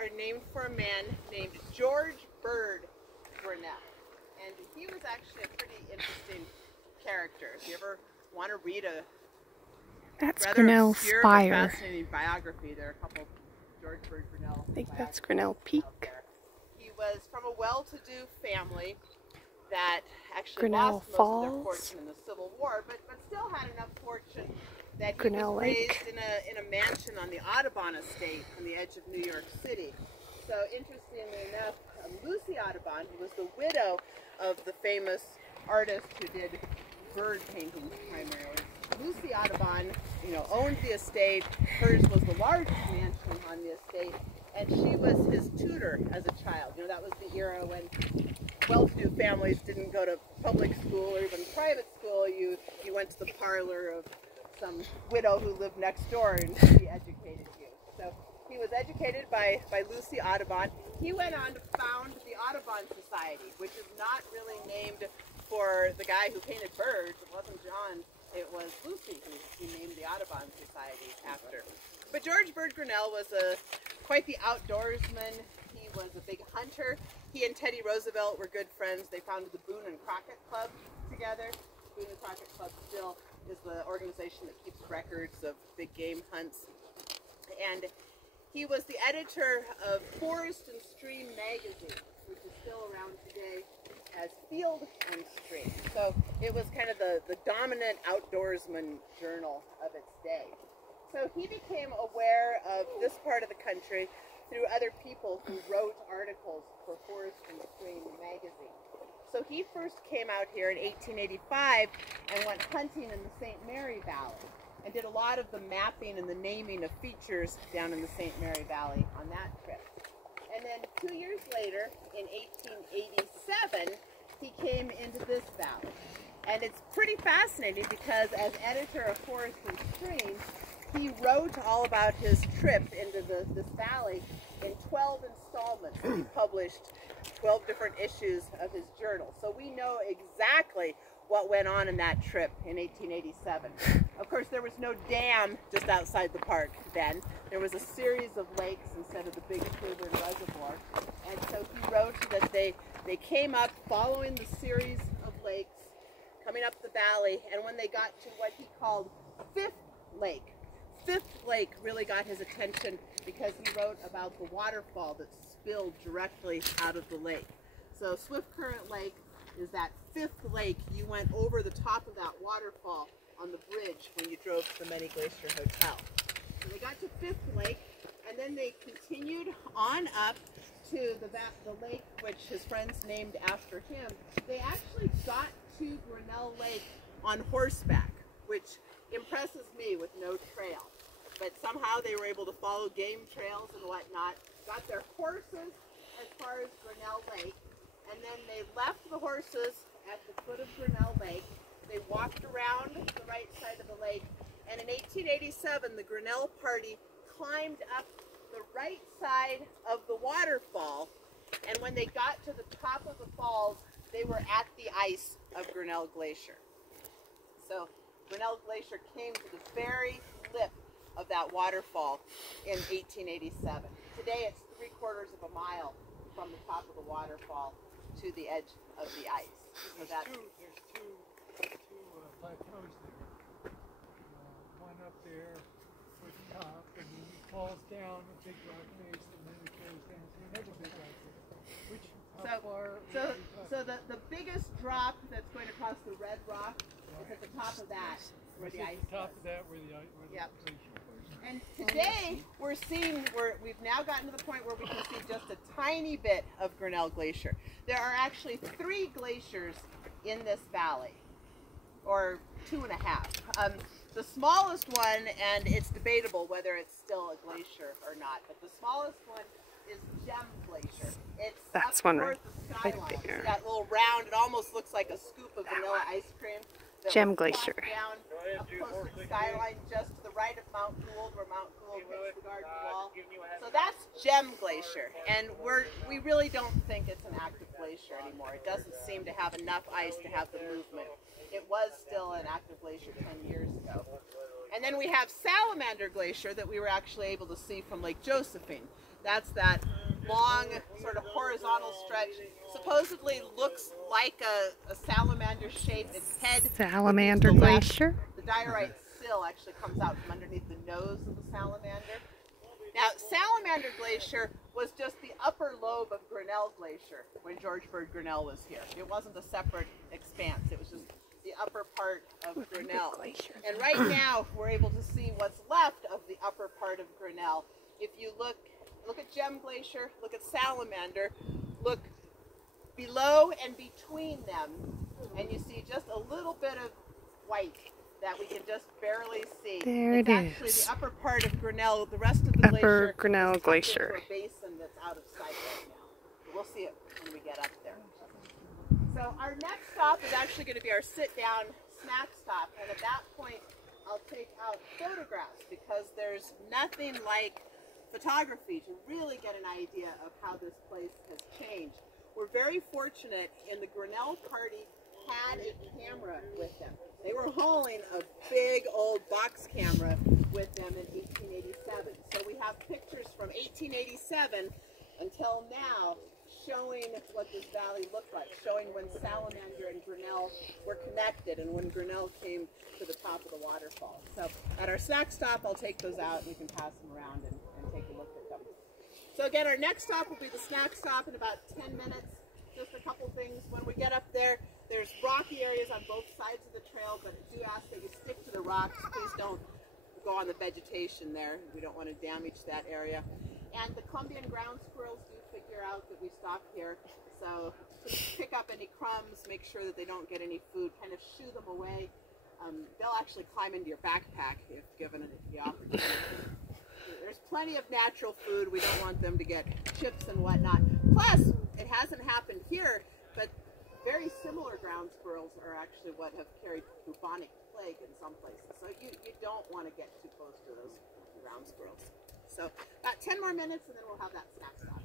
are named for a man named George Bird Grinnell. And he was actually a pretty interesting character. If you ever want to read a rather Grinnell obscure Spire. but fascinating biography, there are a couple of George Bird Grinnell. I think that's Grinnell Peak. He was from a well-to-do family that actually Grinnell lost most Falls. of their fortune in the Civil War, but still had enough fortune that he Grinnell was Lake. raised in a mansion on the Audubon estate on the edge of New York City. So interestingly enough, Lucy Audubon, who was the widow of the famous artist who did bird paintings primarily, Lucy Audubon, owned the estate. Hers was the largest mansion on the estate, and she was his tutor as a child. That was the era when well-to-do families didn't go to public school or even private school. You went to the parlor of some widow who lived next door and she educated you. So he was educated by Lucy Audubon. He went on to found the Audubon Society, which is not really named for the guy who painted birds. It wasn't John, it was Lucy who he named the Audubon Society after. But George Bird Grinnell was quite the outdoorsman. He was a big hunter. He and Teddy Roosevelt were good friends. They founded the Boone and Crockett Club together. Boone and Crockett Club still is the organization that keeps records of big game hunts. And he was the editor of Forest and Stream magazine, which is still around today as Field and Stream. So it was kind of the dominant outdoorsman journal of its day. So he became aware of this part of the country through other people who wrote articles for Forest and Stream magazine. So he first came out here in 1885 and went hunting in the St. Mary Valley and did a lot of the mapping and the naming of features down in the St. Mary Valley on that trip. And then 2 years later, in 1887, he came into this valley. And it's pretty fascinating because as editor of Forest and Stream, he wrote all about his trip into this valley in 12 installments. He published 12 different issues of his journal. So we know exactly what went on in that trip in 1887. Of course, there was no dam just outside the park then. There was a series of lakes instead of the big Cleveland Reservoir. And so he wrote that they came up following the series of lakes, coming up the valley, and when they got to what he called Fifth Lake really got his attention because he wrote about the waterfall that spilled directly out of the lake. So Swift Current Lake is that fifth lake. You went over the top of that waterfall on the bridge when you drove to the Many Glacier Hotel. So they got to Fifth Lake, and then they continued on up to the lake which his friends named after him. They actually got to Grinnell Lake on horseback, which impresses me with no trail. But somehow they were able to follow game trails and whatnot, got their horses as far as Grinnell Lake, and then they left the horses at the foot of Grinnell Lake. They walked around the right side of the lake, and in 1887 the Grinnell party climbed up the right side of the waterfall, and when they got to the top of the falls, they were at the ice of Grinnell Glacier. So Grinnell Glacier came to the very lip of that waterfall in 1887. Today it's 3/4 of a mile from the top of the waterfall to the edge of the ice. So there's two plateaus there. One up there with the top, and then it falls down a big rock face, and then it goes down to another big rock face. So the biggest drop that's going across the red rock is at the top of that, where the ice is. Top of that, where the glacier was. And today we've now gotten to the point where we can see just a tiny bit of Grinnell Glacier. There are actually 3 glaciers in this valley, or 2.5. The smallest one, and it's debatable whether it's still a glacier or not, but the smallest one is Gem Glacier. It's up toward the skyline. Right there. See that little round, it almost looks like a scoop of vanilla ice cream. Gem Glacier. Down up close to the skyline, just to the right of Mount Gould, where Mount Gould hits the garden wall. So that's Gem Glacier, and we really don't think it's an active glacier anymore. It doesn't seem to have enough ice to have the movement. It was still an active glacier 10 years ago. And then we have Salamander Glacier that we were actually able to see from Lake Josephine. That's that long sort of horizontal stretch. Supposedly looks like a salamander shape. Its head Salamander to the left. Glacier. The diorite sill actually comes out from underneath the nose of the salamander. Now, Salamander Glacier was just the upper lobe of Grinnell Glacier when George Bird Grinnell was here. It wasn't a separate expanse. It was just the upper part of Grinnell. And right now, we're able to see what's left of the upper part of Grinnell. If you look at Gem Glacier, look at Salamander, look below and between them, and you see just a little bit of white that we can just barely see. There it's it actually is. the upper part of Grinnell. The rest of the Upper glacier Grinnell is Glacier. into a basin that's out of sight right now. We'll see it when we get up there. So our next stop is actually going to be our sit-down snack stop, and at that point I'll take out photographs because there's nothing like photography to really get an idea of how this place has changed. We're very fortunate in the Grinnell party had a camera with them. They were hauling a big old box camera with them in 1887. So we have pictures from 1887 until now showing what this valley looked like, showing when Salamander and Grinnell were connected and when Grinnell came to the top of the waterfall. So at our snack stop, I'll take those out and we can pass them around and take a look at them. So again, our next stop will be the snack stop in about 10 minutes. Just a couple things. When we get up there, there's rocky areas on both sides of the trail, but I do ask that you stick to the rocks. Please don't go on the vegetation there. We don't want to damage that area. And the Columbian ground squirrels do figure out that we stopped here. So pick up any crumbs, make sure that they don't get any food, kind of shoo them away. They'll actually climb into your backpack if given the opportunity. There's plenty of natural food. We don't want them to get chips and whatnot. Plus, it hasn't happened here, but very similar ground squirrels are actually what have carried bubonic plague in some places. So you don't want to get too close to those ground squirrels. So about 10 more minutes and then we'll have that snack stop.